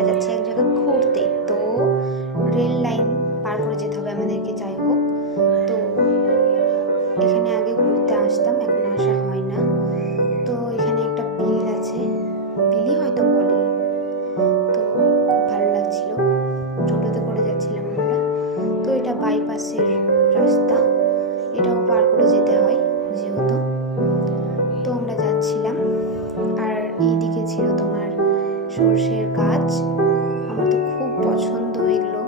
আমরা যাচ্ছি এক জায়গায় ঘুরতে। তো রেল লাইন পার করে যেতে হবে আমাদেরকে, যাই হোক। তো এখানে আগে ঘুরতে আসতাম, এখন আসা হয় না। তো এখানে একটা বিল আছে, বিলই হয়তো বলে। তো খুব ভালো লাগছিল, টোটোতে করে যাচ্ছিলাম আমরা। তো এটা বাইপাসের রাস্তা, এটাও পার করে যেতে হয় যেহেতু। তো আমরা যাচ্ছিলাম, আর এইদিকে ছিল তোমার সর্ষের গাছ। আমার তো খুব পছন্দ এগুলো,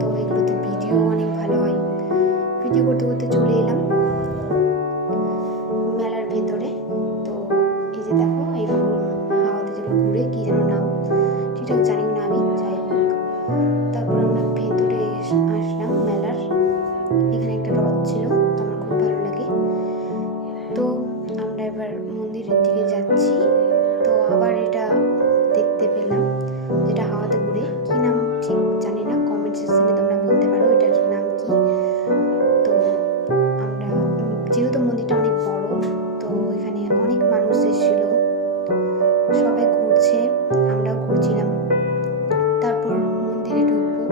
তো এগুলোতে ভিডিও অনেক ভালো হয়। ভিডিও করতে করতে চলে এলাম মেলার ভেতরে। তো এই যে দেখো, এগুলো হাওয়াতে যেগুলো ঘুরে, কি যেন নাম ঠিকঠাক জানিও না আমি, যাই হোক। তারপর আমরা ভেতরে আসলাম মেলার। এখানে একটা রথ ছিল, তো আমার খুব ভালো লাগে। তো আমরা এবার মন্দিরের দিকে যাচ্ছি। তো আবার এটা দেখতে পেলাম যেটা হাওয়াতে ঘুরে, কি নাম ঠিক জানি না, কমেন্ট সেকশনে তোমরা বলতে পারো এটার নাম কি। তো আমরা যেহেতু মন্দিরটা অনেক বড়, তো এখানে অনেক মানুষ এসেছিল, সবাই ঘুরছে, আমরাও ঘুরছিলাম। তারপর মন্দিরে ঢুকবো,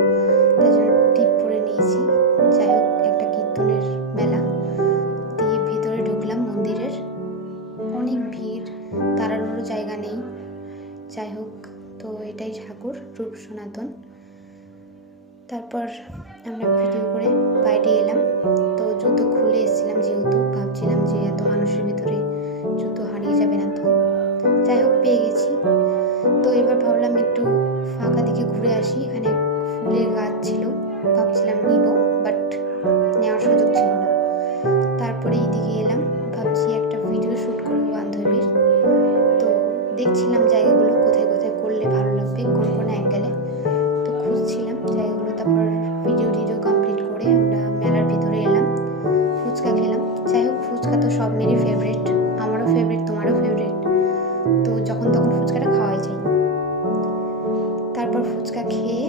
তার জন্য টিপ পরে নিয়েছি। যাই হোক, একটা কীর্তনের মেলা দিয়ে ভেতরে ঢুকলাম মন্দিরের। অনেক ভিড়, দাঁড়ানোরও জায়গা নেই। যাই হোক, তো এটাই ঠাকুর রূপ সনাতন। তারপর আমরা ভিডিও করে বাইরে এলাম। তো জুতো খুলে এসেছিলাম, যেহেতু ভাবছিলাম যে এত মানুষের ভিতরে জুতো হারিয়ে যাবে না, তো যাই হোক পেয়ে গেছি। তো এবার ভাবলাম একটু ফাঁকা দিকে ঘুরে আসি। এখানে ফুলের গাছ ছিল, ভাবছিলাম নিব, বাট নেওয়ার সুযোগ ছিল না। তারপরে এইদিকে এলাম, ভাবছি একটা ভিডিও শ্যুট করবো বান্ধবীর। তো দেখছিলাম জায়গাগুলো কোথায় কোথায় করলে ভালো লাগবে, কোন কোন অ্যাঙ্গেলে, তো খুঁজছিলাম জায়গাগুলো। তারপর ভিডিও কমপ্লিট করে আমরা মেলার ভিতরে এলাম, ফুচকা খেলাম। যাই হোক, ফুচকা তো সব মেয়েরই ফেভারিট, আমারও ফেভারিট, তোমারও ফেভারিট। তো যখন তখন ফুচকাটা খাওয়াই যায়। তারপর ফুচকা খেয়ে